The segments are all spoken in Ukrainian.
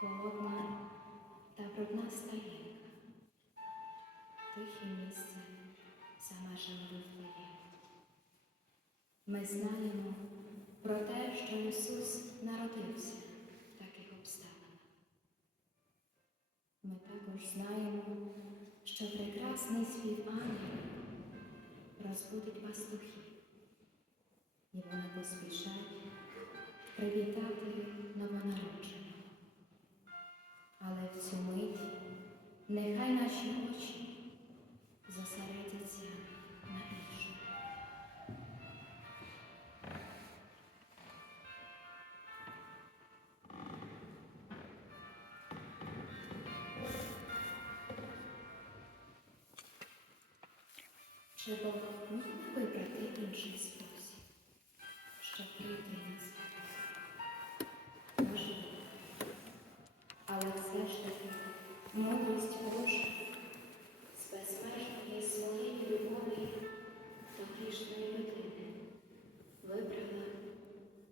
холодна та брудна стаєнка, тихе місце за межами Вифлеєму. Ми знаємо про те, що Ісус народився в таких обставинах. Ми також знаємо, що прекрасний спів ангелів розбудить пастухів, і вони поспішають привітати новонародженого. Цю мить нехай наші очі зосередяться на іншому. Чи Бог міг вибрати інший спосіб, щоб прийти Але все ж таки мудрість Божа з безмежної своєї любові до грішної людини вибрала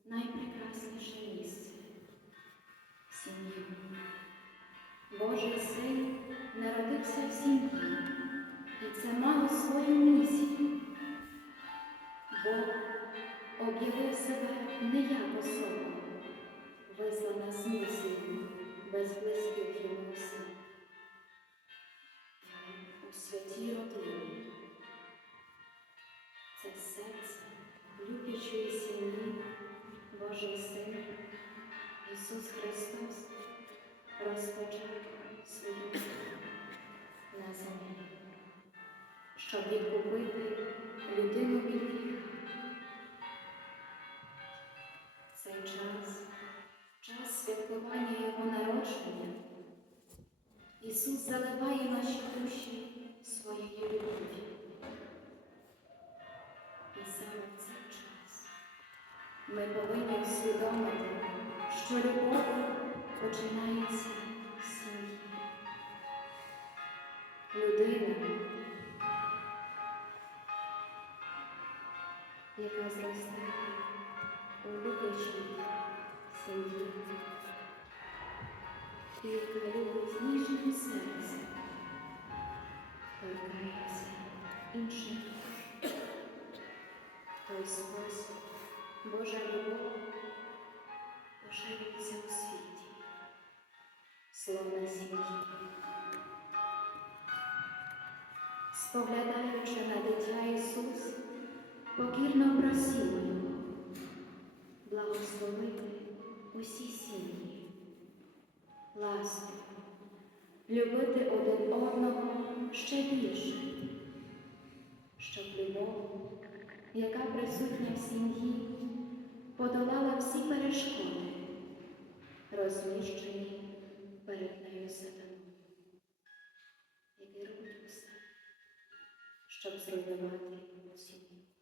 найпрекрасніше місце сім'ю. Божий син народився в сім'ї, і це мало свою місію. Бог об'явив себе не як особа, вислана з місією без близьких йому осіб, у святій родині. Це серце люблячої сім'ї, Божий Син, Ісус Христос розпочав свою на землі, щоб відкупити людину від гріха. В цей час святкування Його народження, Ісус заливає наші душі своєю любов'ю. І саме в цей час ми повинні усвідомити, що любов починається з сім'ї. Людина, яка зростає у люблячій сім'ї, і яка любить з ніжним серцем, торкається інших. В той спосіб Божа любов поширюється у світі, словно сім'ї. Споглядаючи на дитя Ісус, покірно просив його благословити усі сім'ї, ласку, любити один одного ще більше, щоб любов, яка присутня в сім'ї, подолала всі перешкоди, розміщені перед нею сатану, який робить усе, щоб зруйнувати сім'ю.